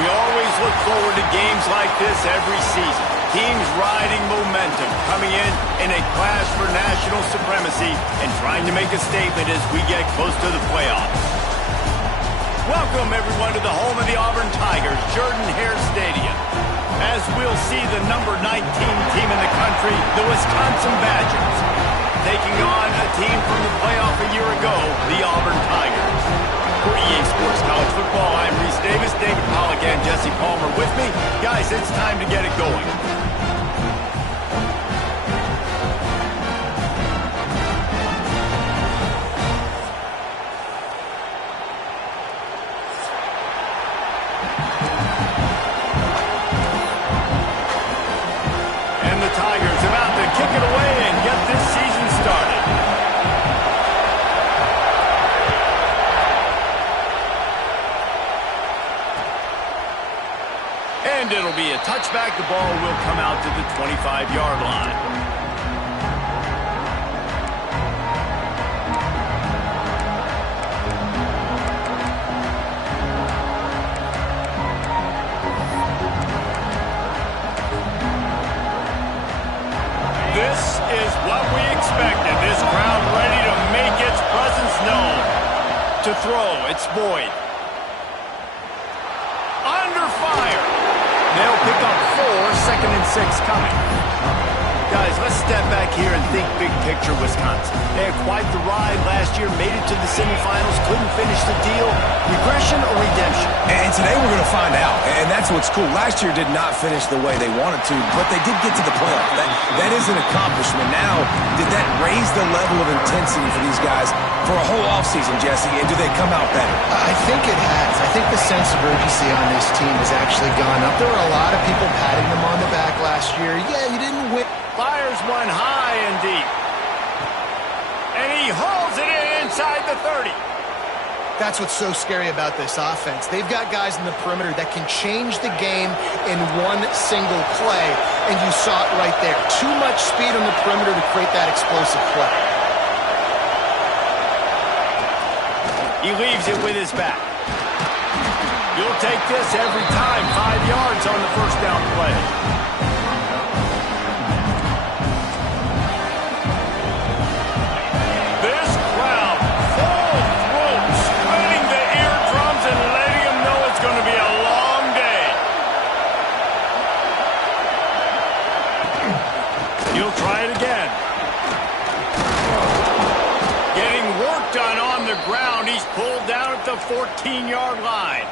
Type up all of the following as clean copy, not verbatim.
We always look forward to games like this every season. Teams riding momentum, coming in a clash for national supremacy and trying to make a statement as we get close to the playoffs. Welcome, everyone, to the home of the Auburn Tigers, Jordan-Hare Stadium. As we'll see the number 19 team in the country, the Wisconsin Badgers, taking on a team from the playoff a year ago, the Auburn Tigers. For EA Sports College Football, I'm Reese Davis, David Pollack, and Jesse Palmer with me. Guys, it's time to get it going. And the Tigers about to kick it away and get this season started. And it'll be a touchback. The ball will come out to the 25-yard line. This is what we expected. This crowd ready to make its presence known. To throw, it's Boyd. Under fire. They'll pick up 4, 2nd and 6 coming. Guys, let's step back here and think big picture Wisconsin. They had quite the ride last year, made it to the semifinals, couldn't finish the deal. Regression or redemption? And today we're going to find out, and that's what's cool. Last year did not finish the way they wanted to, but they did get to the playoff. That is an accomplishment. Now, did that raise the level of intensity for these guys for a whole offseason, Jesse, and do they come out better? I think it has. I think the sense of urgency on this team has actually gone up. There were a lot of people patting them on the back last year. Yeah, you didn't win. Fires one high and deep. And he hauls it in inside the 30. That's what's so scary about this offense. They've got guys in the perimeter that can change the game in one single play, and you saw it right there. Too much speed on the perimeter to create that explosive play. He leaves it with his back. You'll take this every time. 5 yards on the first down play. This crowd full throat, splitting the eardrums and letting them know it's going to be a long day. He'll try it again. Getting work done on the ground. He's pulled down at the 14-yard line.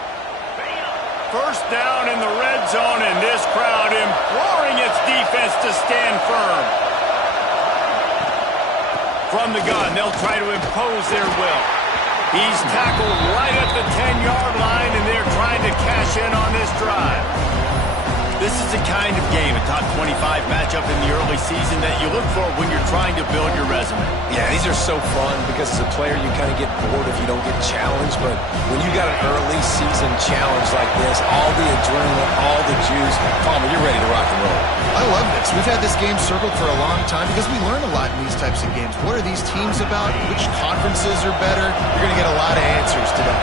First down in the red zone, and this crowd imploring its defense to stand firm. From the gun, they'll try to impose their will. He's tackled right at the 10-yard line, and they're trying to cash in on this drive. This is the kind of game, a top 25 matchup in the early season that you look for when you're trying to build your resume. Yeah, these are so fun because as a player you kind of get bored if you don't get challenged, but when you got an early season challenge like this, all the adrenaline, all the juice, Palmer, you're ready to rock and roll. I love this. We've had this game circled for a long time because we learn a lot in these types of games. What are these teams about? Which conferences are better? You're going to get a lot of answers today.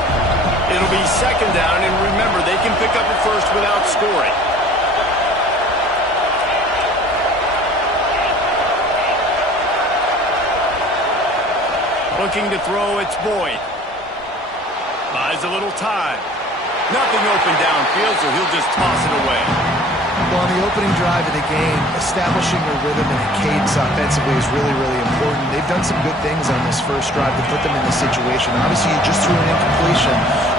It'll be 2nd down, and remember, they can pick up a first without scoring. Looking to throw, it's Boyd. Buys a little time. Nothing open downfield, so he'll just toss it away. Well, on the opening drive of the game, establishing a rhythm and a cadence offensively is really, really important. They've done some good things on this first drive to put them in this situation. Obviously, you just threw an incompletion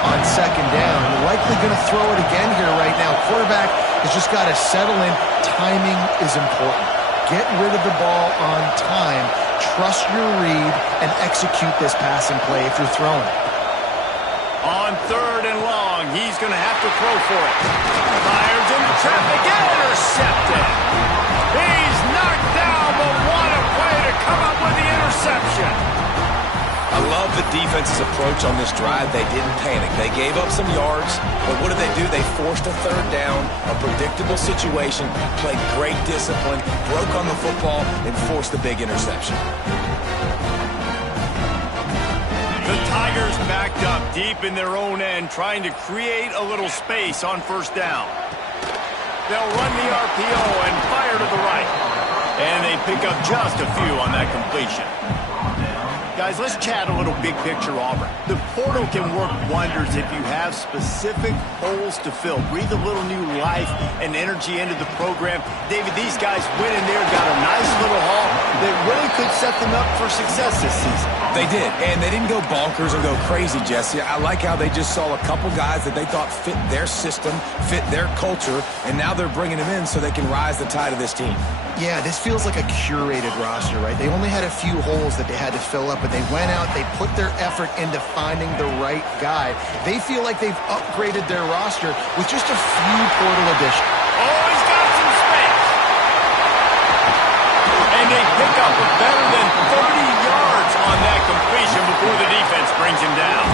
on 2nd down. You're likely going to throw it again here right now. Quarterback has just got to settle in. Timing is important. Get rid of the ball on time. Trust your read and execute this passing play if you're throwing. On 3rd and long, he's going to have to throw for it. Fires into traffic, intercepted. He's knocked down, but what a play to come up with the interception. I love the defense's approach on this drive. They didn't panic. They gave up some yards, but what did they do? They forced a 3rd down, a predictable situation, played great discipline, broke on the football, and forced the big interception. The Tigers back locked up deep in their own end, trying to create a little space on first down. They'll run the RPO and fire to the right. And they pick up just a few on that completion. Guys, let's chat a little big picture Auburn. The portal can work wonders if you have specific holes to fill. Breathe a little new life and energy into the program. David, these guys went in there, got a nice little haul that really could set them up for success this season. They did, and they didn't go bonkers and go crazy, Jesse. I like how they just saw a couple guys that they thought fit their system, fit their culture, and now they're bringing them in so they can rise the tide of this team. Yeah, this feels like a curated roster, right? They only had a few holes that they had to fill up, but they went out, they put their effort into finding the right guy. They feel like they've upgraded their roster with just a few portal additions. Oh, he's got some space. And they pick up a better than 30 yards on that completion before the defense brings him down.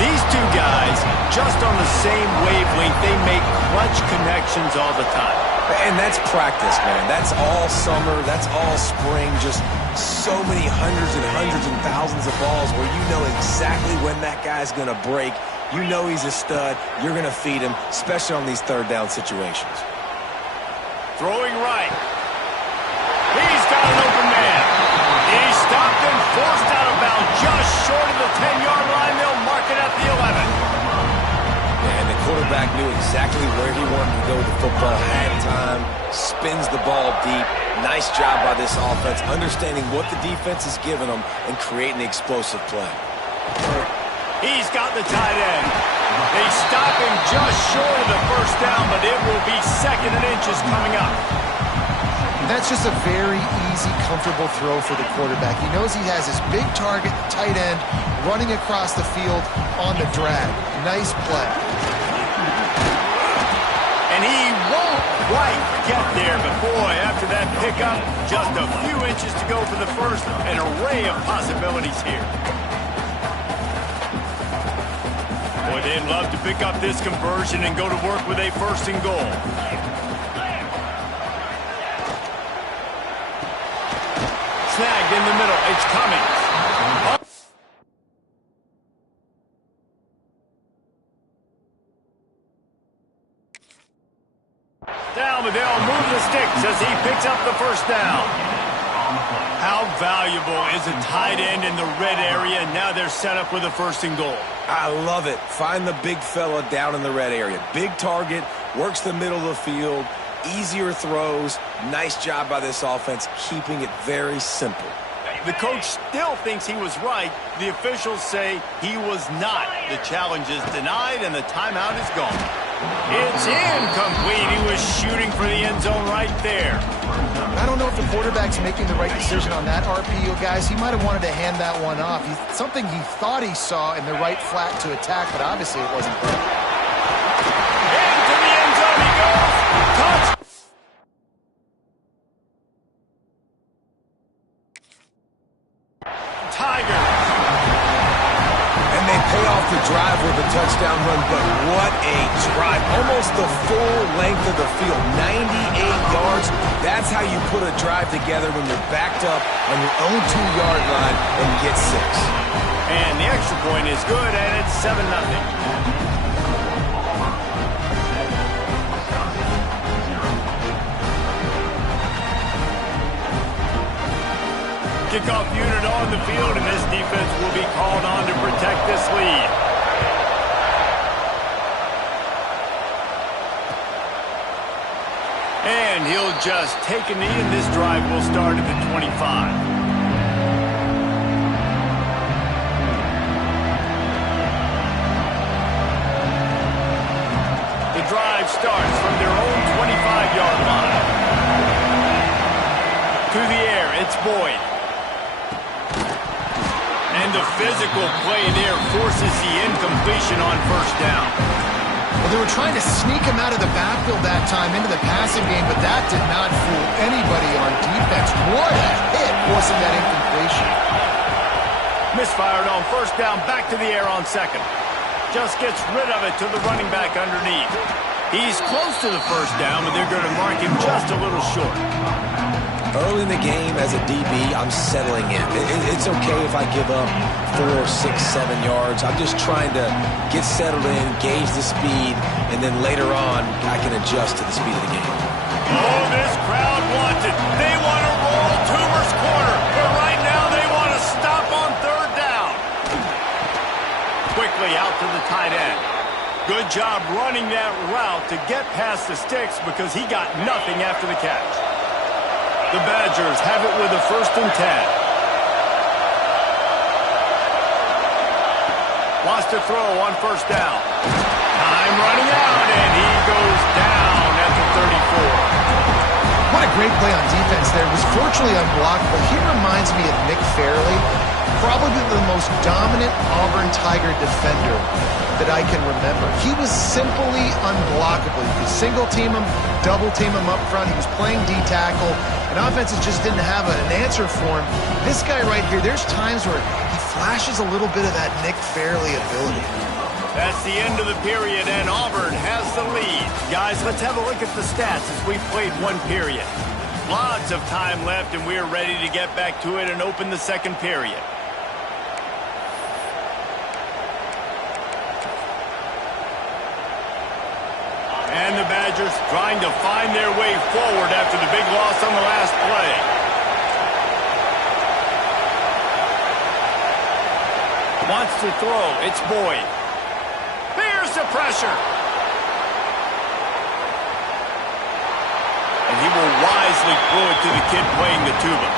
These two guys, just on the same wavelength, they make clutch connections all the time. And that's practice, man. That's all summer. That's all spring. Just so many hundreds and thousands of balls where you know exactly when that guy's going to break. You know he's a stud. You're going to feed him, especially on these third down situations. Throwing right. He's got an open man. He's stopped and forced out of bounds just short of the 10-yard line. They'll mark it at the 11. And the quarterback knew exactly where he wanted to go with the football, had time, spins the ball deep. Nice job by this offense, understanding what the defense is giving them and creating the explosive play. He's got the tight end. They stop him just short of the first down, but it will be second and inches coming up. That's just a very easy, comfortable throw for the quarterback. He knows he has his big target, tight end, running across the field on the drag. Nice play. And he won't quite get there, but boy, after that pickup, just a few inches to go for the first. An array of possibilities here. Boy, they'd love to pick up this conversion and go to work with a first and goal. Snagged in the middle. It's coming. Down, but they'll move the sticks as he picks up the first down. How valuable is a tight end in the red area? Now they're set up with a first and goal. I love it. Find the big fella down in the red area. Big target, works the middle of the field, easier throws. Nice job by this offense, keeping it very simple. The coach still thinks he was right. The officials say he was not. The challenge is denied, and the timeout is gone. It's incomplete. He was shooting for the end zone right there. I don't know if the quarterback's making the right decision on that RPO, guys. He might have wanted to hand that one off. Something he thought he saw in the right flat to attack, but obviously it wasn't there. Into the end zone he goes. Touch. Tigers. And they pay off the drive with a touchdown run, but what a drive. Almost the full length of the field, 98 yards. That's how you put a drive together when you're backed up on your own 2-yard line and get 6. And the extra point is good, and it's 7-0. Kickoff unit on the field, and this defense will be called on to protect this lead. And he'll just take a knee, and this drive will start at the 25. The drive starts from their own 25-yard line. To the air, it's Boyd. And the physical play there forces the incompletion on first down. Well, they were trying to sneak him out of the backfield that time into the passing game, but that did not fool anybody on defense. What a hit forcing that incompletion. Misfired on first down, back to the air on second. Just gets rid of it to the running back underneath. He's close to the first down, but they're going to mark him just a little short. Early in the game as a DB, I'm settling in. It's okay if I give up 4, 6, 7 yards. I'm just trying to get settled in, gauge the speed, and then later on, I can adjust to the speed of the game. Oh, this crowd wants it. They want to roll Toomer's corner, but right now they want to stop on third down. Quickly out to the tight end. Good job running that route to get past the sticks because he got nothing after the catch. The Badgers have it with a 1st and 10. Wants to throw on 1st down. Time running out, and he goes down at the 34. What a great play on defense there. It was virtually unblockable. He reminds me of Nick Fairley, probably the most dominant Auburn Tiger defender that I can remember. He was simply unblockable. You could single team him, double team him up front. He was playing D-tackle, and offenses just didn't have an answer for him. This guy right here, there's times where he flashes a little bit of that Nick Fairley ability. That's the end of the period, and Auburn has the lead. Guys, let's have a look at the stats as we've played 1 period. Lots of time left, and we're ready to get back to it and open the 2nd period. And the Badgers trying to find their way forward after the big loss on the last play. Wants to throw. It's Boyd. Here's the pressure. And he will wisely throw it to the kid playing the tuba.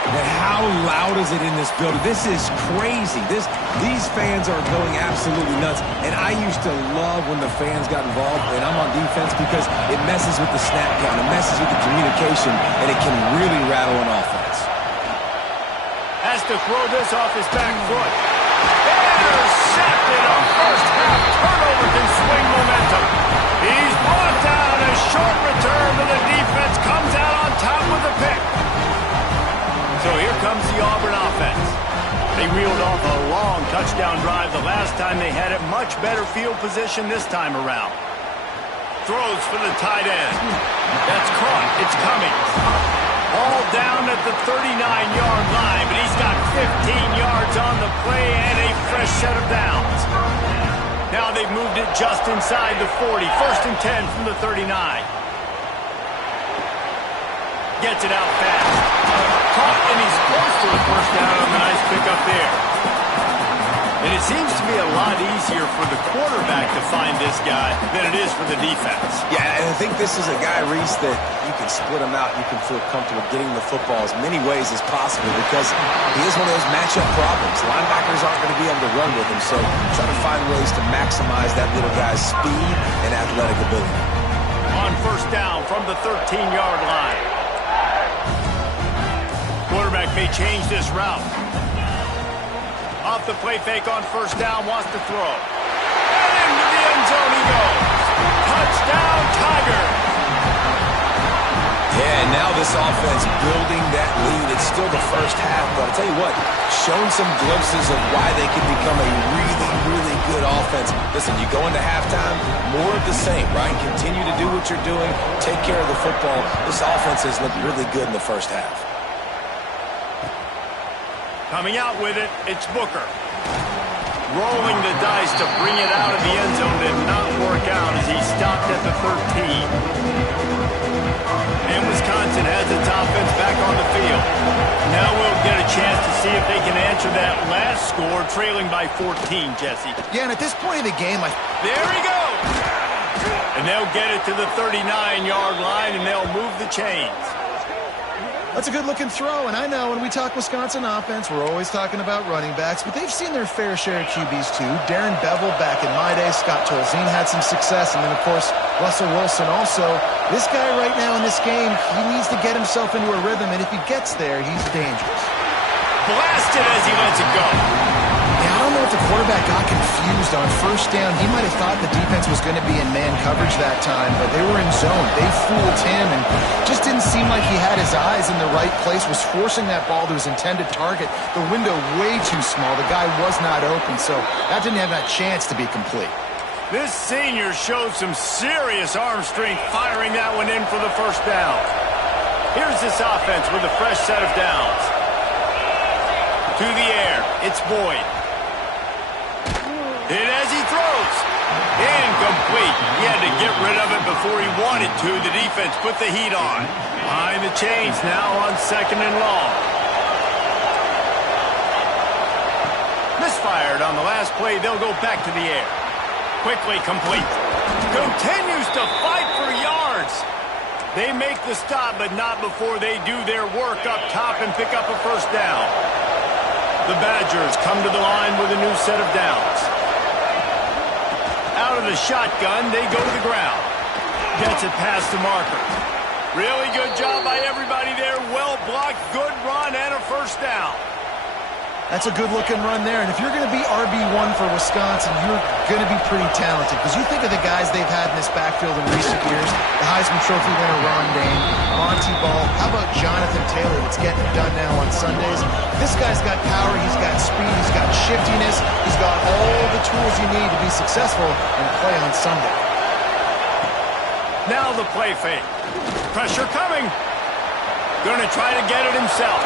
And how loud is it in this building? This is crazy. These fans are going absolutely nuts. And I used to love when the fans got involved, and I'm on defense because it messes with the snap count, it messes with the communication, and it can really rattle an offense. Has to throw this off his back foot. Intercepted. A first-half turnover can swing momentum. He's brought down. A short return, but the defense comes out on top with the pick. So here comes the Auburn offense. They reeled off a long touchdown drive the last time they had it. Much better field position this time around. Throws for the tight end. That's caught. It's coming. All down at the 39-yard line, but he's got 15 yards on the play and a fresh set of downs. Now they've moved it just inside the 40. 1st and 10 from the 39. Gets it out fast. Caught, and he's close to the 1st down on the nice pickup there. And it seems to be a lot easier for the quarterback to find this guy than it is for the defense. Yeah, and I think this is a guy, Reese, that you can split him out. You can feel comfortable getting the football as many ways as possible because he is one of those matchup problems. Linebackers aren't going to be able to run with him, so try to find ways to maximize that little guy's speed and athletic ability. On 1st down from the 13-yard line. Quarterback may change this route. Off the play fake on 1st down, wants to throw. And into the end zone he goes. Touchdown, Tigers. Yeah, and now this offense building that lead. It's still the 1st half, but I'll tell you what, shown some glimpses of why they can become a really, really good offense. Listen, you go into halftime, more of the same, right? Continue to do what you're doing, take care of the football. This offense has looked really good in the 1st half. Coming out with it, it's Booker. Rolling the dice to bring it out of the end zone did not work out as he stopped at the 13. And Wisconsin has its offense back on the field. Now we'll get a chance to see if they can answer that last score, trailing by 14, Jesse. Yeah, and at this point of the game, there he goes! And they'll get it to the 39-yard line, and they'll move the chains. That's a good-looking throw, and I know when we talk Wisconsin offense, we're always talking about running backs, but they've seen their fair share of QBs too. Darren Bevel back in my day, Scott Tolzien had some success, and then, of course, Russell Wilson also. This guy right now in this game, he needs to get himself into a rhythm, and if he gets there, he's dangerous. Blasted as he lets it go. Yeah, I don't know if the quarterback got confused on 1st down. He might have thought the defense was going to be in man coverage that time, but they were in zone. They fooled him and just didn't seem like he had his eyes in the right place, was forcing that ball to his intended target. The window way too small. The guy was not open, so that didn't have that chance to be complete. This senior showed some serious arm strength firing that one in for the 1st down. Here's this offense with a fresh set of downs. To the air, it's Boyd. Hit as he throws. Incomplete. He had to get rid of it before he wanted to. The defense put the heat on. Behind the chains now on 2nd and long. Misfired on the last play. They'll go back to the air. Quickly complete. Continues to fight for yards. They make the stop, but not before they do their work up top and pick up a first down. The Badgers come to the line with a new set of downs. Out of the shotgun, they go to the ground. Gets it past the marker. Really good job by everybody there. Well blocked, good run, and a first down. That's a good-looking run there. And if you're going to be RB1 for Wisconsin, you're going to be pretty talented. Because you think of the guys they've had in this backfield in recent years, the Heisman Trophy winner Ron Dane, Monty Ball. How about Jonathan Taylor that's getting it done now on Sundays? This guy's got power, he's got speed, he's got shiftiness, he's got all the tools you need to be successful and play on Sunday. Now the play fake. Pressure coming. Gonna try to get it himself.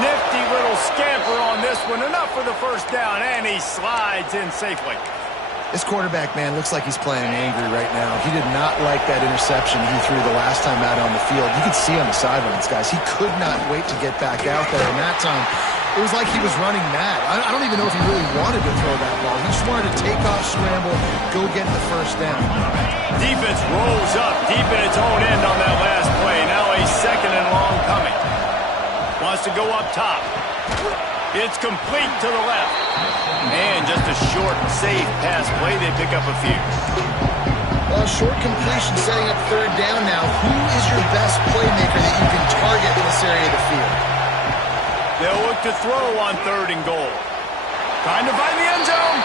Nifty little scamper on this one. Enough for the first down, and he slides in safely. This quarterback, man, looks like he's playing angry right now. He did not like that interception he threw the last time out on the field. You could see on the sidelines, guys. He could not wait to get back out there. And that time, it was like he was running mad. I don't even know if he really wanted to throw that ball. He just wanted to take off, scramble, go get the first down. Defense rolls up deep in its own end on that last play. Now a 2nd and long coming. Wants to go up top. It's complete to the left. And just a short, safe pass play. They pick up a few. Well, short completion setting up 3rd down now. Who is your best playmaker that you can target in this area of the field? They'll look to throw on 3rd and goal. Trying to find the end zone.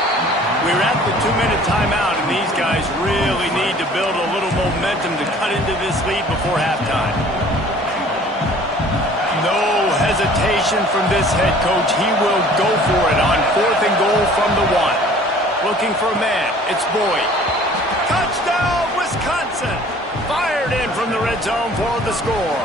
We're at the 2-minute timeout, and these guys really need to build a little momentum to cut into this lead before halftime. No hesitation from this head coach. He will go for it on 4th and goal from the 1. Looking for a man. It's Boyd. Touchdown, Wisconsin! Fired in from the red zone for the score.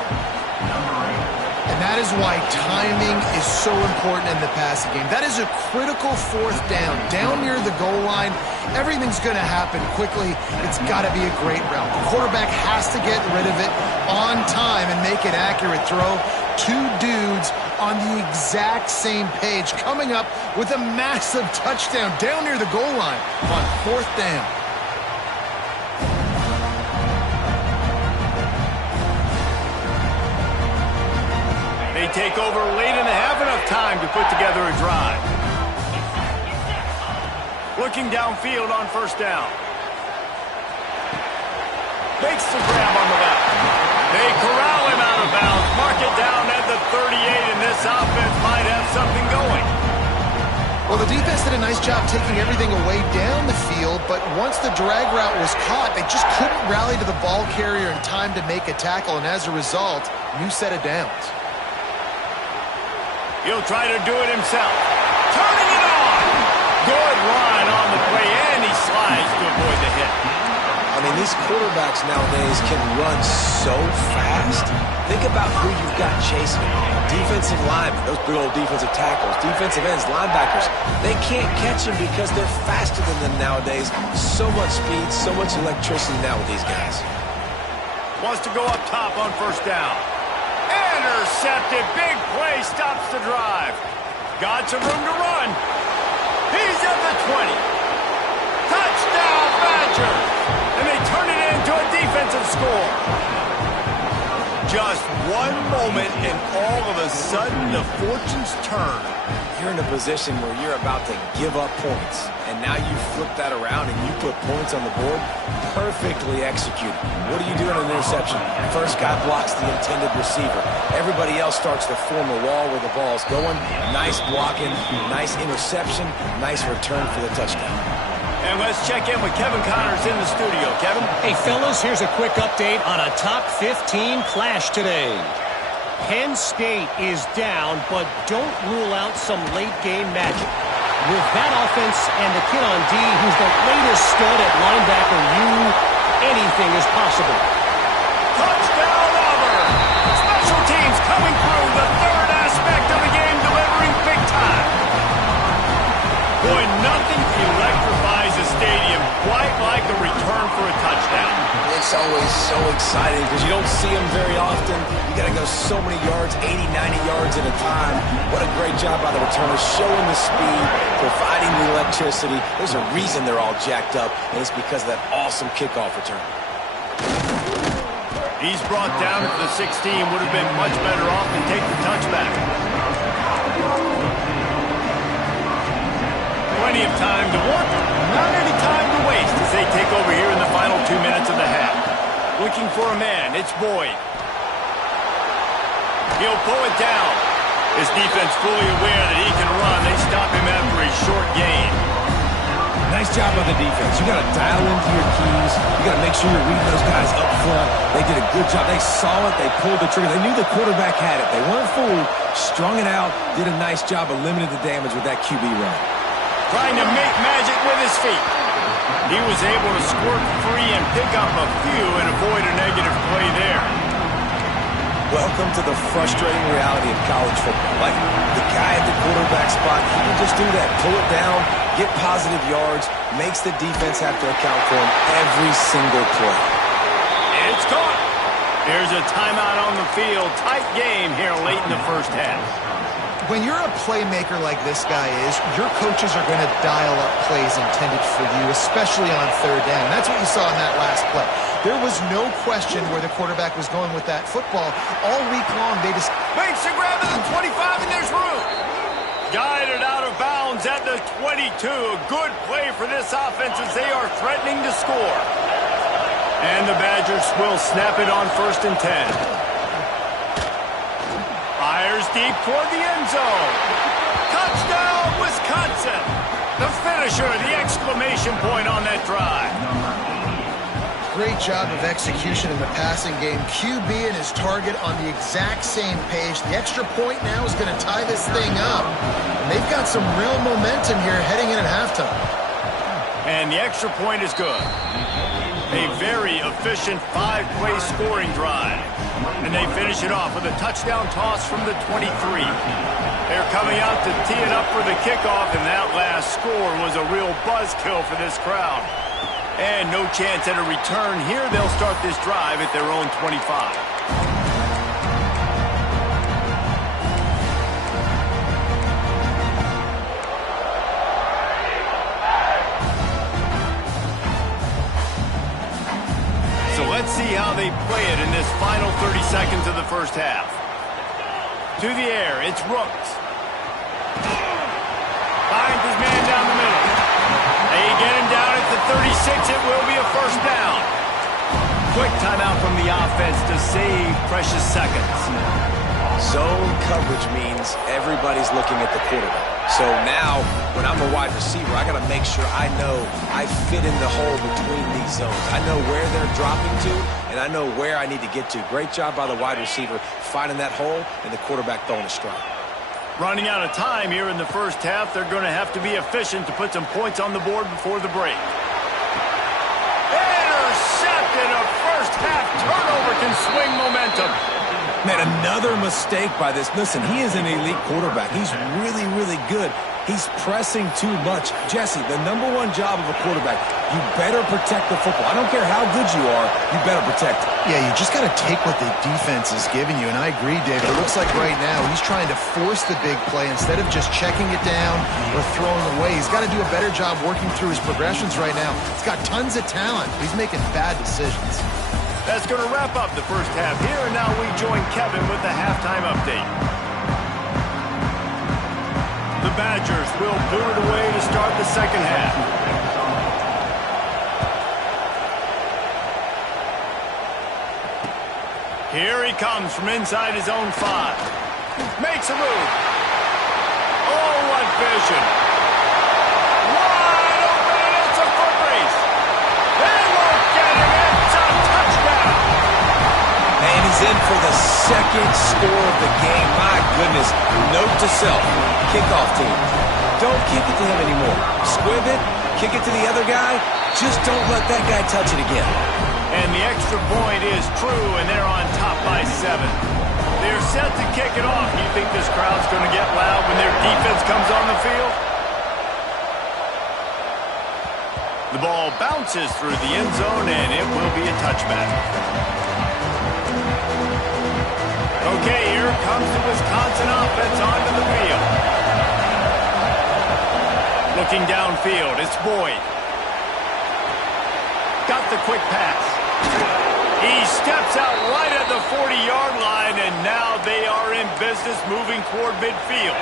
And that is why timing is so important in the passing game. That is a critical 4th down. Down near the goal line, everything's going to happen quickly. It's got to be a great route. The quarterback has to get rid of it on time and make an accurate throw. 2 dudes on the exact same page coming up with a massive touchdown down near the goal line on 4th down. They take over late in the half, enough time to put together a drive. Looking downfield on 1st down. Makes the grab on the left. They corral him out of bounds. Mark it down at the 38, and this offense might have something going. Well, the defense did a nice job taking everything away down the field, but once the drag route was caught, they just couldn't rally to the ball carrier in time to make a tackle, and as a result, new set of downs. He'll try to do it himself. Turning it on. Good run on the play, and he slides to avoid the hit. I mean, these quarterbacks nowadays can run so fast. Think about who you've got chasing. Defensive linemen, those big old defensive tackles, defensive ends, linebackers. They can't catch them because they're faster than them nowadays. So much speed, so much electricity now with these guys. Wants to go up top on 1st down. Intercepted. Big play. Stops the drive. Got some room to run. He's at the 20. Touchdown, Badgers. And they turn it into a defensive score. Just one moment, and all of a sudden, the fortunes turn. You're in a position where you're about to give up points, and now you flip that around and you put points on the board. Perfectly executed. What do you do in an interception? First guy blocks the intended receiver. Everybody else starts to form a wall where the ball's going. Nice blocking, nice interception, nice return for the touchdown. And let's check in with Kevin Connors in the studio. Kevin? Hey, fellas, here's a quick update on a top 15 clash today. Penn State is down, but don't rule out some late-game magic. With that offense and the kid on D, who's the latest stud at linebacker, anything is possible. Touchdown, Auburn! It's always so exciting because you don't see them very often. You got to go so many yards, 80, 90 yards at a time. What a great job by the returners, showing the speed, providing the electricity. There's a reason they're all jacked up, and it's because of that awesome kickoff return. He's brought down to the 16. Would have been much better off to take the touchback. Plenty of time to work. Not any time to waste as they take over here in the final 2 minutes of the half. Looking for a man. It's Boyd. He'll pull it down. His defense fully aware that he can run. They stop him after a short gain. Nice job on the defense. You got to dial into your keys. You got to make sure you're reading those guys up front. They did a good job. They saw it. They pulled the trigger. They knew the quarterback had it. They weren't fooled. Strung it out. Did a nice job of limiting the damage with that QB run. Trying to make magic with his feet. He was able to squirt free and pick up a few and avoid a negative play there. Welcome to the frustrating reality of college football. Like, the guy at the quarterback spot, he can just do that. Pull it down, get positive yards, makes the defense have to account for him every single play. It's caught. There's a timeout on the field. Tight game here late in the first half. When you're a playmaker like this guy is, your coaches are going to dial up plays intended for you, especially on third down. That's what you saw in that last play. There was no question where the quarterback was going with that football. All week long, they just makes a grab at the 25, and there's room. Guided out of bounds at the 22. A good play for this offense as they are threatening to score. And the Badgers will snap it on 1st and 10. Fires deep toward the end zone. Touchdown, Wisconsin. The finisher, the exclamation point on that drive. great job of execution in the passing game. QB and his target on the exact same page. The extra point now is going to tie this thing up. And they've got some real momentum here heading in at halftime. And the extra point is good. A very efficient 5-play scoring drive. And they finish it off with a touchdown toss from the 23. They're coming out to tee it up for the kickoff, and that last score was a real buzzkill for this crowd. And no chance at a return here. They'll start this drive at their own 25. Let's see how they play it in this final 30 seconds of the first half. To the air, it's Rooks. Finds his man down the middle. They get him down at the 36. It will be a first down. Quick timeout from the offense to save precious seconds. Zone coverage means everybody's looking at the quarterback. So now, when I'm a wide receiver, I got to make sure I know I fit in the hole between these zones. I know where they're dropping to, and I know where I need to get to. Great job by the wide receiver finding that hole, and the quarterback throwing a strike. Running out of time here in the first half, they're going to have to be efficient to put some points on the board before the break. Intercepted! A first half turnover can swing momentum. Man, another mistake by this. Listen, he is an elite quarterback. He's really, really good. He's pressing too much. Jesse, the number one job of a quarterback, you better protect the football. I don't care how good you are, you better protect it. Yeah, you just got to take what the defense is giving you, and I agree, David. It looks like right now he's trying to force the big play instead of just checking it down or throwing away. He's got to do a better job working through his progressions right now. He's got tons of talent. He's making bad decisions. That's going to wrap up the first half here, and now we join Kevin with the halftime update. The Badgers will boot it away to start the second half. Here he comes from inside his own 5. Makes a move. Oh, what vision. Wide open, and it's a foot race. They won't get him. It's a touchdown. And he's in for the second score of the game. My goodness. Note to self. Kickoff team. Don't kick it to him anymore. Squib it. Kick it to the other guy. Just don't let that guy touch it again. And the extra point is true, and they're on top by 7. They're set to kick it off. Do you think this crowd's going to get loud when their defense comes on the field? The The ball bounces through the end zone, and it will be a touchback. Okay, here comes the Wisconsin offense onto the field. Looking downfield, it's Boyd. Got the quick pass. He steps out right at the 40-yard line, and now they are in business moving toward midfield.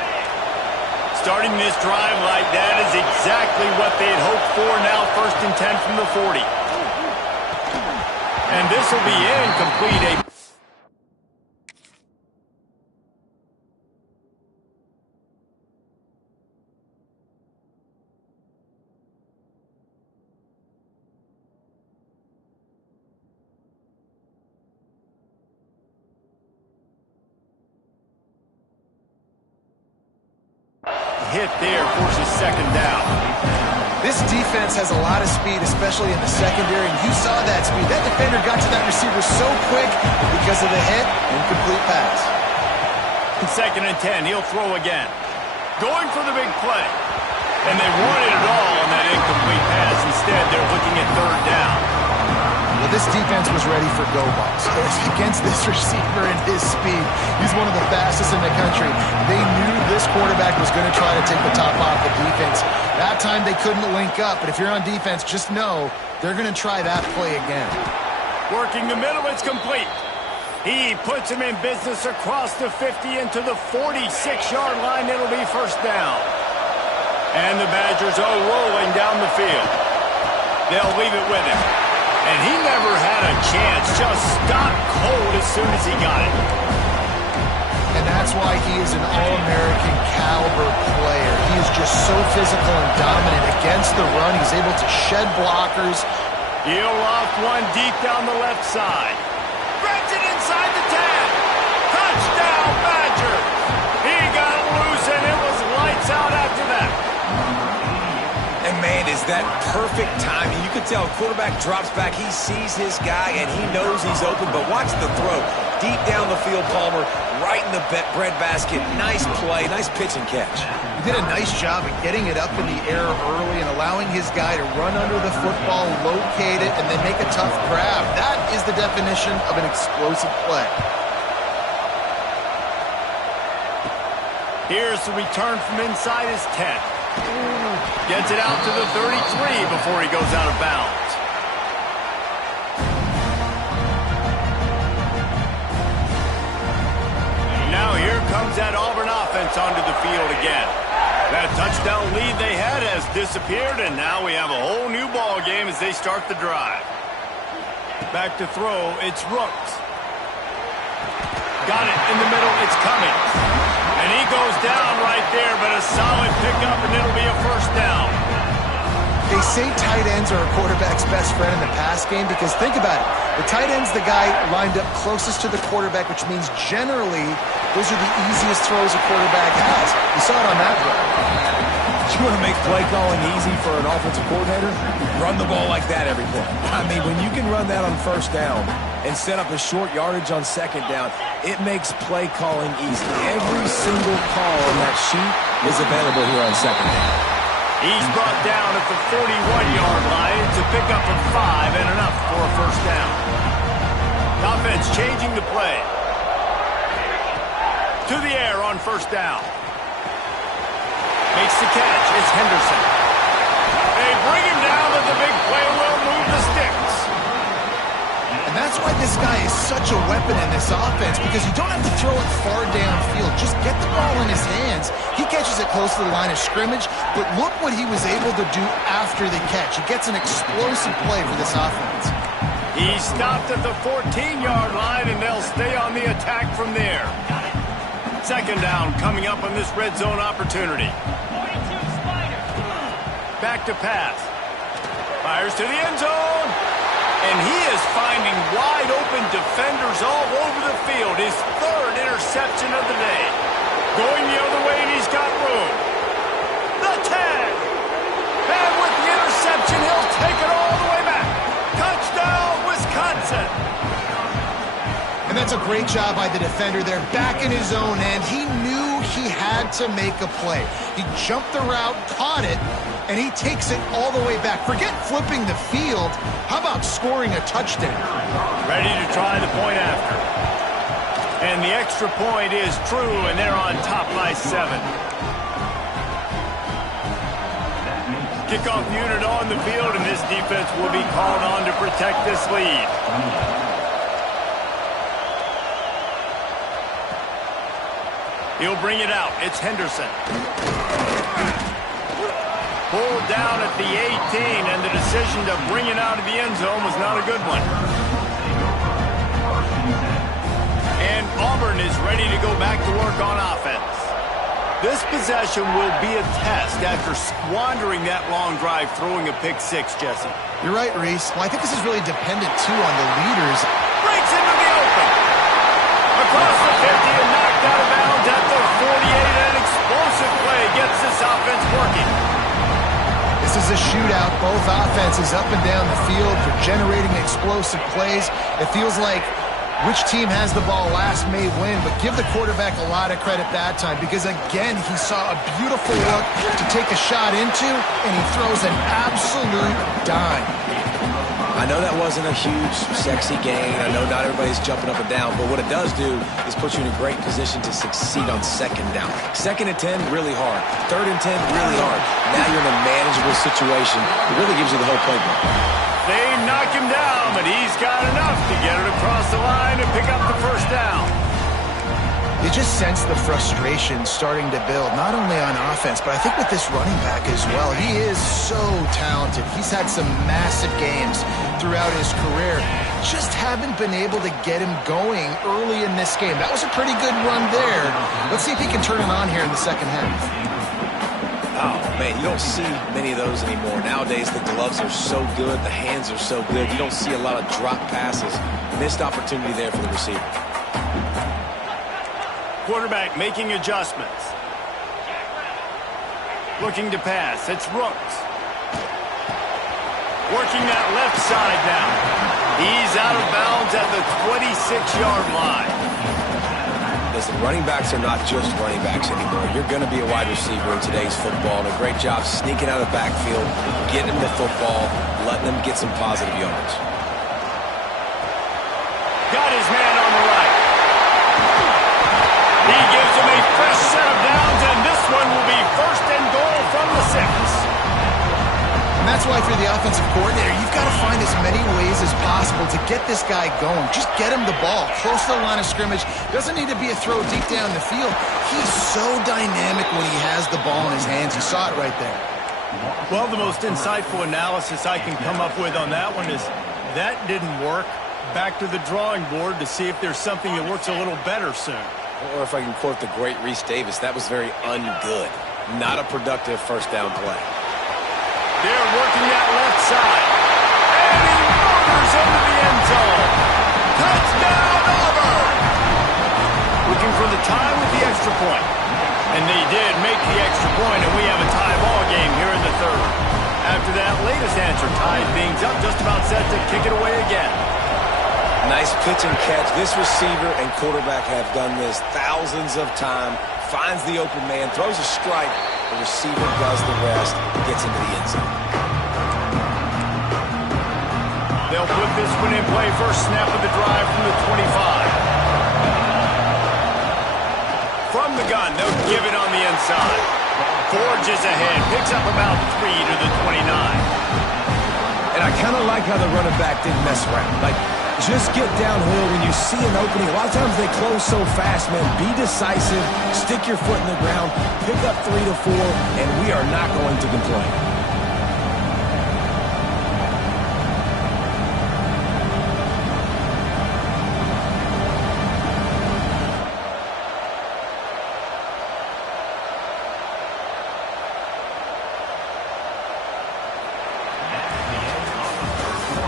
Starting this drive like that is exactly what they had hoped for. Now 1st and 10 from the 40. And this will be incomplete. Hit there forces 2nd down. This defense has a lot of speed, especially in the secondary, and you saw that speed. That defender got to that receiver so quick because of the hit and complete pass. 2nd and 10, he'll throw again. Going for the big play. And they wanted it all on that incomplete pass. Instead, they're looking at 3rd down. Well, this defense was ready for go balls. Against this receiver and his speed, he's one of the fastest in the country. They knew this quarterback was going to try to take the top off the defense. That time they couldn't link up, but if you're on defense, just know they're going to try that play again. Working the middle, it's complete. He puts him in business across the 50 into the 46-yard line. It'll be 1st down. And the Badgers are rolling down the field. They'll leave it with him. And he never had a chance, just stopped cold as soon as he got it. And that's why he is an All-American caliber player. He is just so physical and dominant against the run. He's able to shed blockers. He'll loft one deep down the left side. Threads it inside the 10. Touchdown, Badgers. He got loose, and it was lights out after that. And, man, is that perfect timing. You can tell quarterback drops back. He sees his guy, and he knows he's open. But watch the throw. Deep down the field, Palmer, right in the breadbasket. Nice play, nice pitch and catch. He did a nice job of getting it up in the air early and allowing his guy to run under the football, locate it, and then make a tough grab. That is the definition of an explosive play. Here's the return from inside his 10. Gets it out to the 33 before he goes out of bounds. Now here comes that Auburn offense onto the field again. That touchdown lead they had has disappeared, and now we have a whole new ball game as they start the drive. Back to throw, it's Rooks. Got it in the middle, it's coming. And he goes down right there, but a solid pickup, and it'll be a 1st down. They say tight ends are a quarterback's best friend in the pass game because think about it. The tight end's the guy lined up closest to the quarterback, which means generally those are the easiest throws a quarterback has. You saw it on that play. You want to make play calling easy for an offensive coordinator? Run the ball like that every play. I mean, when you can run that on 1st down and set up a short yardage on 2nd down, it makes play calling easy. Every single call on that sheet is available here on 2nd down. He's brought down at the 41-yard line to pick up a 5 and enough for a 1st down. Offense changing the play. To the air on 1st down. Makes the catch. It's Henderson. They bring him down, but the big play will move the sticks. And that's why this guy is such a weapon in this offense, because you don't have to throw it far downfield. Just get the ball in his hands. He catches it close to the line of scrimmage, but look what he was able to do after the catch. He gets an explosive play for this offense. He stopped at the 14-yard line, and they'll stay on the attack from there. 2nd down coming up on this red zone opportunity. Back to pass. Fires to the end zone. And he is finding wide open defenders all over the field. His 3rd interception of the day. Going the other way, and he's got room. The tag. And with the interception, he'll take it all the way back. Touchdown, Wisconsin. And that's a great job by the defender there, back in his own end. He knew he had had to make a play. He jumped the route, caught it, and he takes it all the way back. Forget flipping the field. How about scoring a touchdown? Ready to try the point after. And the extra point is true, and they're on top by 7. Kickoff unit on the field, and this defense will be called on to protect this lead. He'll bring it out. It's Henderson. Pulled down at the 18, and the decision to bring it out of the end zone was not a good one. And Auburn is ready to go back to work on offense. This possession will be a test after squandering that long drive throwing a pick six, Jesse. You're right, Reese. Well, I think this is really dependent, too, on the leaders. Breaks into the open. Across the 50 and knocked out of bounds at the 48. An explosive play gets this offense working. This is a shootout. Both offenses up and down the field for generating explosive plays. It feels like which team has the ball last may win, but give the quarterback a lot of credit that time because, again, he saw a beautiful look to take a shot into, and he throws an absolute dime. I know that wasn't a huge, sexy gain. I know not everybody's jumping up and down, but what it does do is put you in a great position to succeed on second down. 2nd and 10, really hard. 3rd and 10, really hard. Now you're in a manageable situation. It really gives you the whole playbook. They knock him down, but he's got enough to get it across the line and pick up the first down. You just sense the frustration starting to build, not only on offense, but I think with this running back as well. He is so talented. He's had some massive games throughout his career. Just haven't been able to get him going early in this game. That was a pretty good run there. Let's see if he can turn it on here in the second half. Oh, man, you don't see many of those anymore. Nowadays, the gloves are so good, the hands are so good. You don't see a lot of drop passes. Missed opportunity there for the receiver. Quarterback making adjustments. Looking to pass. It's Rooks. Working that left side now. He's out of bounds at the 26-yard line. Listen, running backs are not just running backs anymore. You're going to be a wide receiver in today's football, and a great job sneaking out of the backfield, getting them the football, letting them get some positive yards. Got his man on the right. He gives him a fresh set of downs, and this one will be 1st and goal from the 6. And that's why, if you're the offensive coordinator, you've got to find as many ways as possible to get this guy going. Just get him the ball close to the line of scrimmage. Doesn't need to be a throw deep down the field. He's so dynamic when he has the ball in his hands. You saw it right there. Well, the most insightful analysis I can come up with on that one is that didn't work. Back to the drawing board to see if there's something that works a little better soon. Or if I can quote the great Reese Davis, that was very ungood. Not a productive first down play. They're working that left side. And he motors into the end zone. Touchdown, Auburn! Looking for the tie with the extra point. And they did make the extra point, and we have a tie ball game here in the 3rd. After that latest answer, tied things up, just about set to kick it away again. Nice pitch and catch. This receiver and quarterback have done this thousands of times. Finds the open man, throws a strike. The receiver does the rest, gets into the end zone. They'll put this one in play. First snap of the drive from the 25. From the gun, they'll give it on the inside. Forges ahead, picks up about 3 to the 29. And I kind of like how the running back didn't mess around. Like, just get downhill when you see an opening. A lot of times they close so fast, man. Be decisive, stick your foot in the ground, pick up 3 to 4, and we are not going to complain.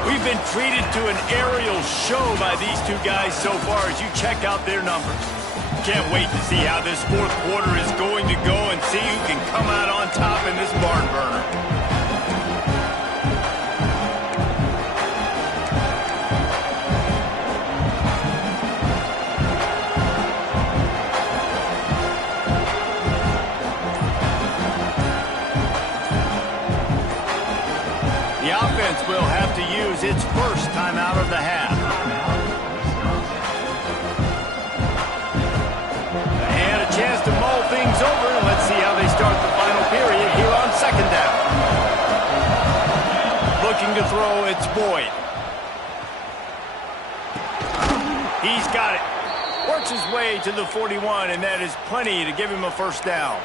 We've been treated to an aerial show by these two guys so far as you check out their numbers. Can't wait to see how this 4th quarter is going to go and see who can come out on top in this barn burner. offense will have to use its first timeout of the half. And a chance to mull things over. Let's see how they start the final period here on second down. Looking to throw, it's Boyd. He's got it. Works his way to the 41, and that is plenty to give him a first down.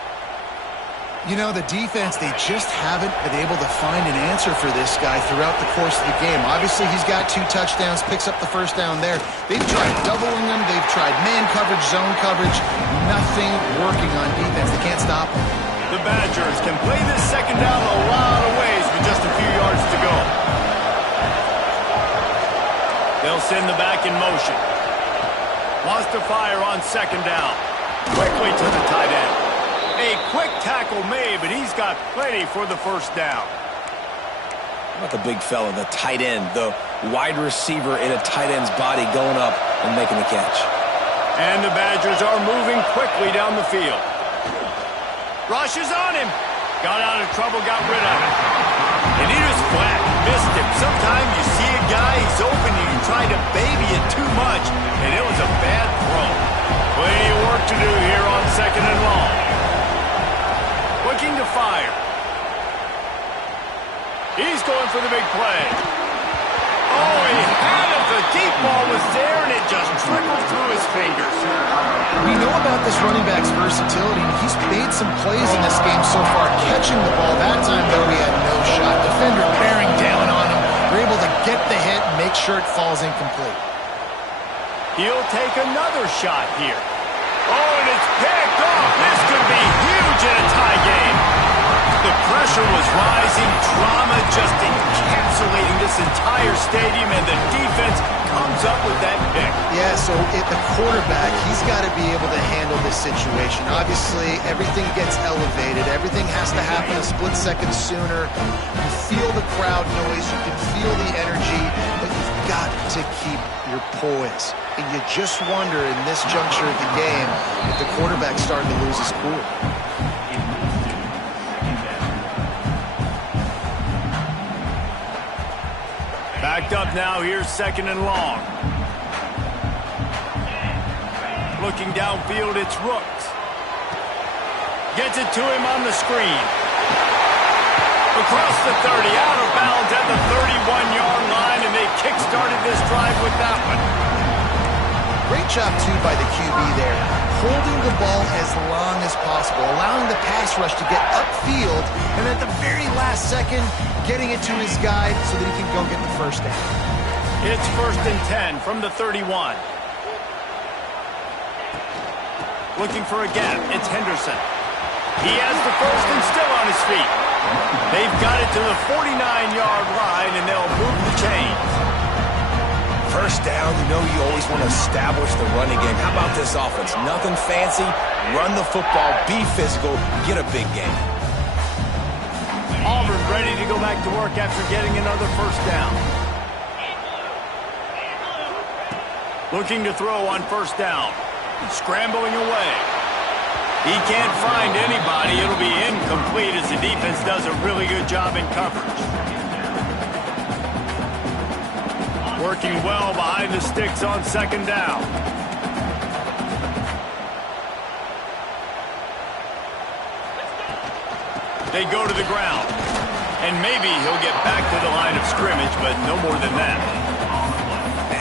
You know, the defense, they just haven't been able to find an answer for this guy throughout the course of the game. Obviously, he's got 2 touchdowns, picks up the first down there. They've tried doubling him. They've tried man coverage, zone coverage. Nothing working on defense. They can't stop him. The Badgers can play this second down a lot of ways with just a few yards to go. They'll send the back in motion. Wants to fire on second down. Quickly to the tight end. A quick tackle made, but he's got plenty for the first down. How about the big fella, the tight end, the wide receiver in a tight end's body going up and making the catch. And the Badgers are moving quickly down the field. Rushes on him. Got out of trouble, got rid of it. And he was flat, missed him. Sometimes you see a guy, he's open, and you try to baby it too much, and it was a bad throw. Plenty of work to do here on second and long. Looking to fire. He's going for the big play. Oh, he had it. The deep ball was there, and it just trickled through his fingers. We know about this running back's versatility. He's made some plays in this game so far, catching the ball. That time, though, he had no shot. Defender bearing down on him. They're able to get the hit and make sure it falls incomplete. He'll take another shot here. Oh, and it's picked off. This could be huge in a tie game. The pressure was rising. Drama just encapsulating this entire stadium, and the defense comes up with that pick. Yeah, so the quarterback, he's got to be able to handle this situation. Obviously, everything gets elevated. Everything has to happen a split second sooner. You feel the crowd noise. You can feel the energy, but you've got to keep your poise. And you just wonder in this juncture of the game if the quarterback's starting to lose his cool. Backed up now, here's second and long. Looking downfield, it's Rooks. Gets it to him on the screen. Across the 30, out of bounds at the 31-yard line, and they kick-started this drive with that one. Great job, too, by the QB there. Holding the ball as long as possible, allowing the pass rush to get upfield, and at the very last second, getting it to his guy so that he can go get the first down. It's 1st and 10 from the 31. Looking for a gap. It's Henderson. He has the first and still on his feet. They've got it to the 49-yard line, and they'll move the chains. First down, you know you always want to establish the running game. How about this offense? Nothing fancy. Run the football, be physical, get a big game. Auburn ready to go back to work after getting another first down. Looking to throw on first down. Scrambling away. He can't find anybody. It'll be incomplete as the defense does a really good job in coverage. Working well behind the sticks on second down. They go to the ground. And maybe he'll get back to the line of scrimmage, but no more than that.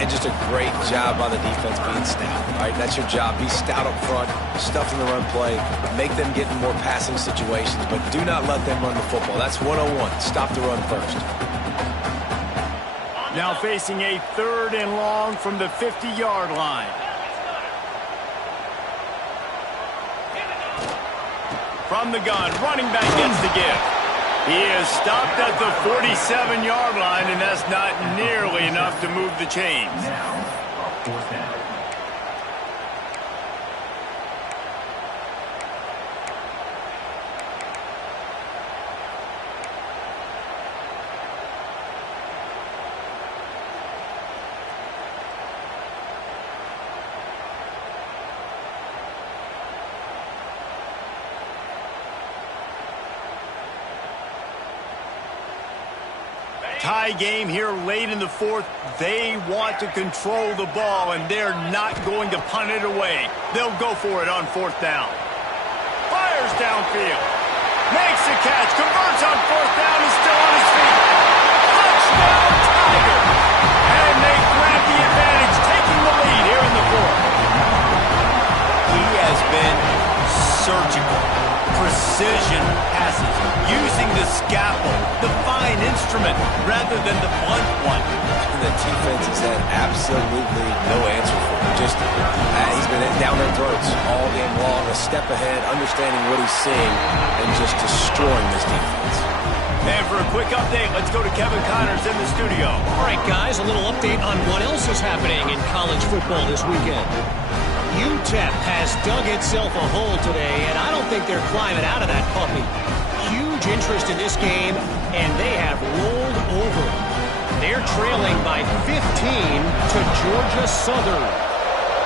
And just a great job by the defense being stout. All right, that's your job. Be stout up front, stuff in the run play, make them get in more passing situations, but do not let them run the football. That's 101. Stop the run first. Now facing a 3rd and long from the 50-yard line. From the gun, running back gets the give. He is stopped at the 47-yard line, and that's not nearly enough to move the chains. Now, 4th down. Tie game here late in the fourth. They want to control the ball, and they're not going to punt it away. They'll go for it on fourth down. Fires downfield. Makes the catch. Converts on fourth down. He's still on his feet. Touchdown, Tiger. And they grab the advantage, taking the lead here in the fourth. He has been surgical. Precision passes, using the scalpel, the fine instrument, rather than the blunt one. And the defense has had absolutely no answer for him. Just, he's been down their throats all game long, a step ahead, understanding what he's seeing, and just destroying this defense. And for a quick update, let's go to Kevin Connors in the studio. All right, guys, a little update on what else is happening in college football this weekend. UTEP has dug itself a hole today, and I don't think they're climbing out of that puppy. Huge interest in this game, and they have rolled over. They're trailing by 15 to Georgia Southern.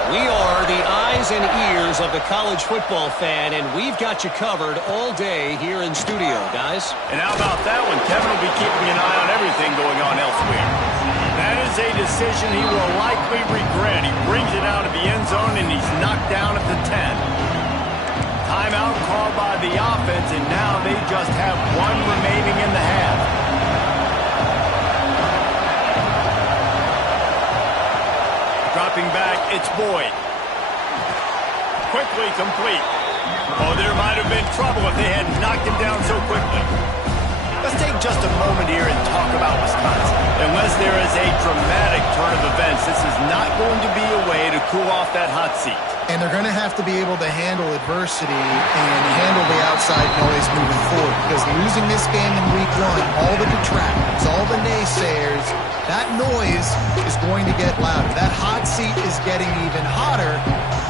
We are the eyes and ears of the college football fan, and we've got you covered all day here in studio, guys. And how about that one? Kevin will be keeping an eye on everything going on elsewhere. That is a decision he will likely regret. He brings it out of the end zone, and he's knocked down at the 10. Timeout called by the offense, and now they just have one remaining in the half. Dropping back, it's Boyd. Quickly complete. Oh, there might have been trouble if they had knocked him down so quickly. Let's take just a moment here and talk about Wisconsin. Unless there is a dramatic turn of events, this is not going to be a way to cool off that hot seat. And they're going to have to be able to handle adversity and handle the outside noise moving forward. Because losing this game in week one, all the detractors, all the naysayers, that noise is going to get louder. That hot seat is getting even hotter.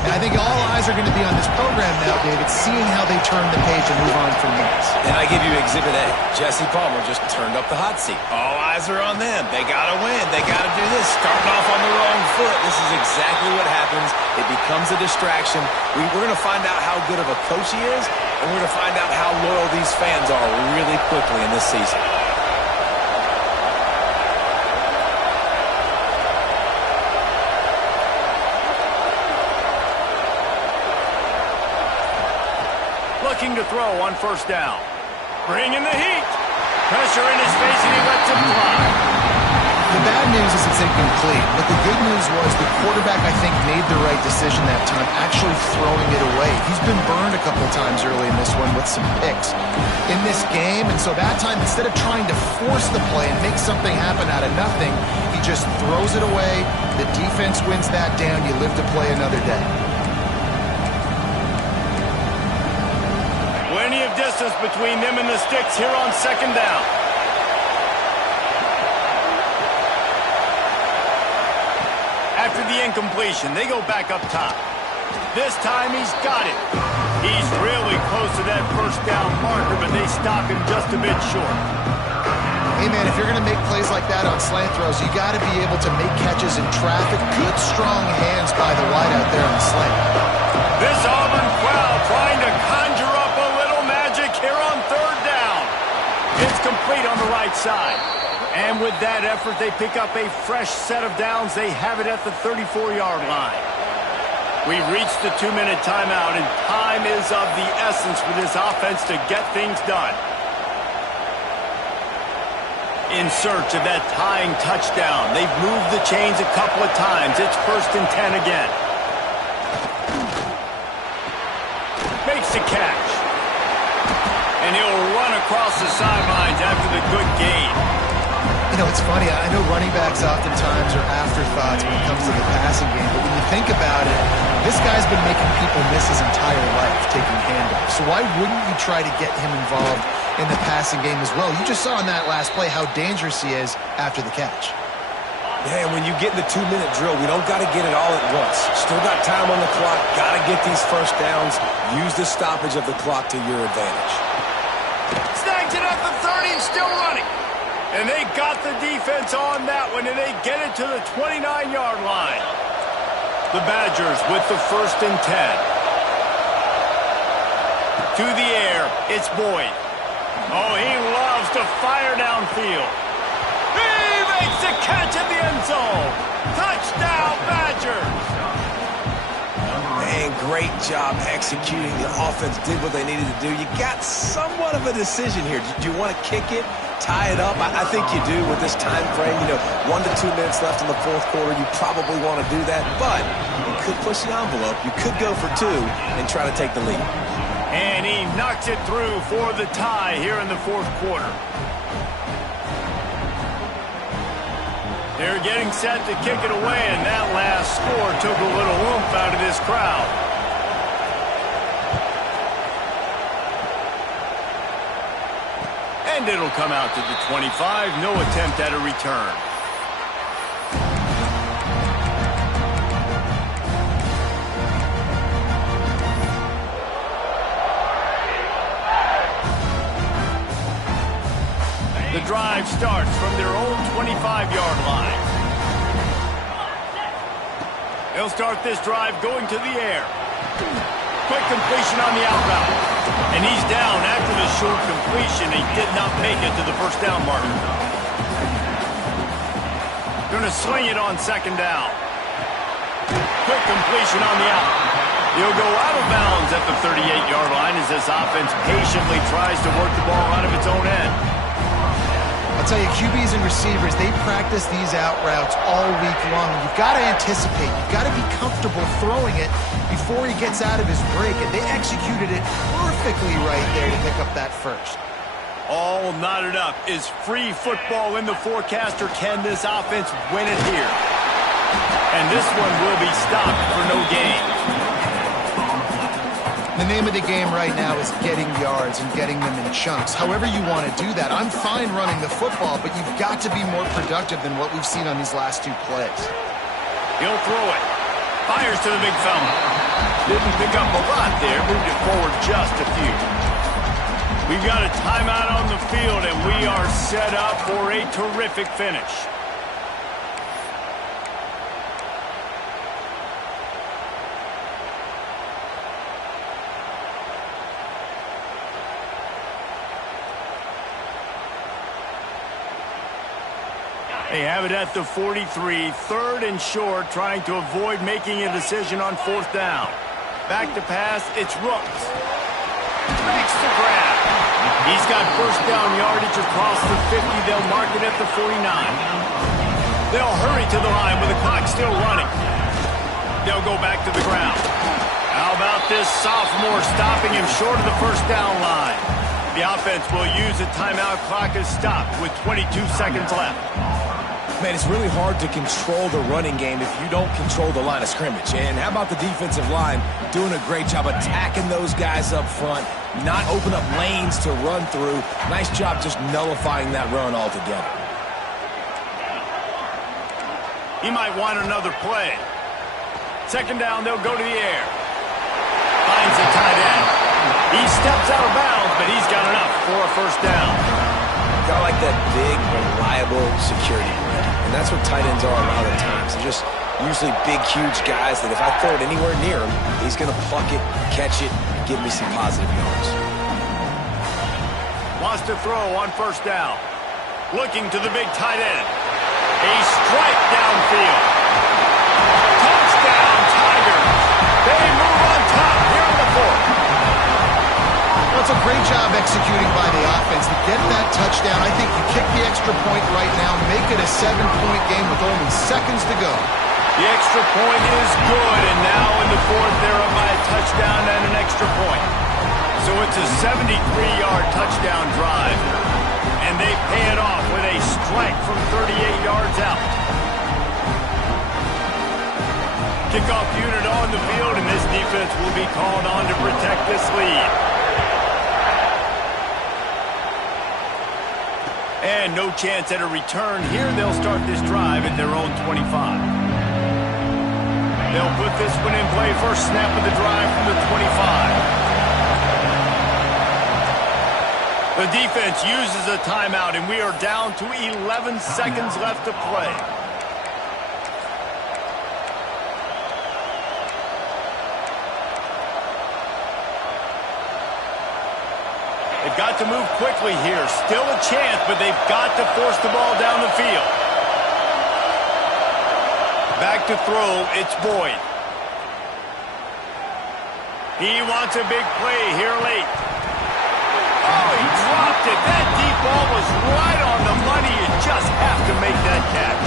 And I think all eyes are going to be on this program now, David, seeing how they turn the page and move on from this. And I give you Exhibit A. Jesse Palmer just turned up the hot seat. All eyes are on them. They got to win. They got to do this. Starting off on the wrong foot. This is exactly what happens. It becomes a distraction. We're going to find out how good of a coach he is, and we're going to find out how loyal these fans are really quickly in this season. Looking to throw on first down. Bringing the heat. Pressure in his face, and he lets him fly. The bad news is it's incomplete, but the good news was the quarterback, I think, made the right decision that time, actually throwing it away. He's been burned a couple of times early in this one with some picks in this game, and so that time, instead of trying to force the play and make something happen out of nothing, he just throws it away. The defense wins that down. You live to play another day. Plenty of distance between them and the sticks here on second down. After the incompletion, they go back up top. This time he's got it. He's really close to that first down marker, but they stop him just a bit short. Hey, man, if you're going to make plays like that on slant throws, you got to be able to make catches in traffic. Good, strong hands by the wideout there on the slant. This Auburn crowd trying to conjure up a little magic here on third down. It's complete on the right side. And with that effort, they pick up a fresh set of downs. They have it at the 34-yard line. We've reached the 2-minute timeout, and time is of the essence for this offense to get things done. In search of that tying touchdown. They've moved the chains a couple of times. It's 1st and 10 again. Makes the catch. And he'll run across the sidelines after the good gain. You know, it's funny. I know running backs oftentimes are afterthoughts when it comes to the passing game, but when you think about it, this guy's been making people miss his entire life taking handoffs. So why wouldn't you try to get him involved in the passing game as well? You just saw in that last play how dangerous he is after the catch. Yeah, and when you get in the 2-minute drill, we don't got to get it all at once. Still got time on the clock. Got to get these first downs. Use the stoppage of the clock to your advantage. Snags it at the 30 and still running. And they got the defense on that one, and they get it to the 29-yard line. The Badgers with the 1st and 10. To the air, it's Boyd. Oh, he loves to fire downfield. a catch in the end zone. Touchdown, Badgers. And great job executing. The offense did what they needed to do. You got somewhat of a decision here. Do you want to kick it, tie it up? I think you do with this time frame. 1 to 2 minutes left in the fourth quarter. You probably want to do that, but you could push the envelope. You could go for 2 and try to take the lead. And he knocks it through for the tie here in the fourth quarter. They're getting set to kick it away, and that last score took a little oomph out of this crowd. And it'll come out to the 25. No attempt at a return. The drive starts from their own 25-yard line. They'll start this drive going to the air. Quick completion on the out route. And he's down after the short completion. He did not make it to the first down marker. Going to sling it on second down. Quick completion on the out. He'll go out of bounds at the 38-yard line as this offense patiently tries to work the ball out of its own end. I'll tell you, QBs and receivers, they practice these out routes all week long. You've got to anticipate. You've got to be comfortable throwing it before he gets out of his break. And they executed it perfectly right there to pick up that first. All knotted up. Is free football in the forecast, or can this offense win it here? And this one will be stopped for no gain. The name of the game right now is getting yards and getting them in chunks. However you want to do that. I'm fine running the football, but you've got to be more productive than what we've seen on these last 2 plays. He'll throw it. Fires to the big fella. Didn't pick up a lot there. Moved it forward just a few. We've got a timeout on the field, and we are set up for a terrific finish. They have it at the 43, 3rd and short, trying to avoid making a decision on 4th down. Back to pass, it's Rooks. Makes the grab. He's got first down yardage across the 50. They'll mark it at the 49. They'll hurry to the line with the clock still running. They'll go back to the ground. How about this sophomore stopping him short of the first down line? The offense will use the timeout. Clock is stopped with 22 seconds left. Man, it's really hard to control the running game if you don't control the line of scrimmage. And how about the defensive line doing a great job attacking those guys up front, not open up lanes to run through. Nice job just nullifying that run altogether. He might want another play. Second down, they'll go to the air. Finds a tight end. He steps out of bounds, but he's got enough for a first down. Got like that big, reliable security net. And that's what tight ends are a lot of the times. They're just usually big, huge guys that if I throw it anywhere near him, he's going to pluck it, catch it, and give me some positive yards. Wants to throw on first down. Looking to the big tight end. A strike downfield. Touchdown, Tigers. They move on top here in the 4th. That's a great job executing by the offense to get that touchdown. I think you kick the extra point right now, make it a 7-point game with only seconds to go. The extra point is good, and now in the 4th, they're up by a touchdown and an extra point. So it's a 73-yard touchdown drive, and they pay it off with a strike from 38 yards out. Kickoff unit on the field, and this defense will be called on to protect this lead. And no chance at a return here. They'll start this drive at their own 25. They'll put this one in play. First snap of the drive from the 25. The defense uses a timeout, and we are down to 11 seconds left to play. They've got to move quickly here. Still a chance, but they've got to force the ball down the field. Back to throw, it's Boyd. He wants a big play here late. Oh, he dropped it. That deep ball was right on the money. You just have to make that catch.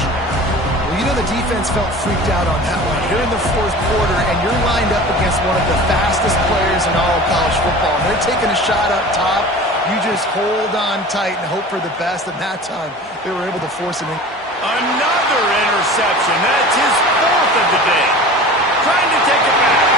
Well, you know the defense felt freaked out on that one. You're in the fourth quarter, and you're lined up against one of the fastest players in all of college football. And they're taking a shot up top. You just hold on tight and hope for the best. And that time, they were able to force it in. Another interception. That's his fourth of the day. Trying to take it back.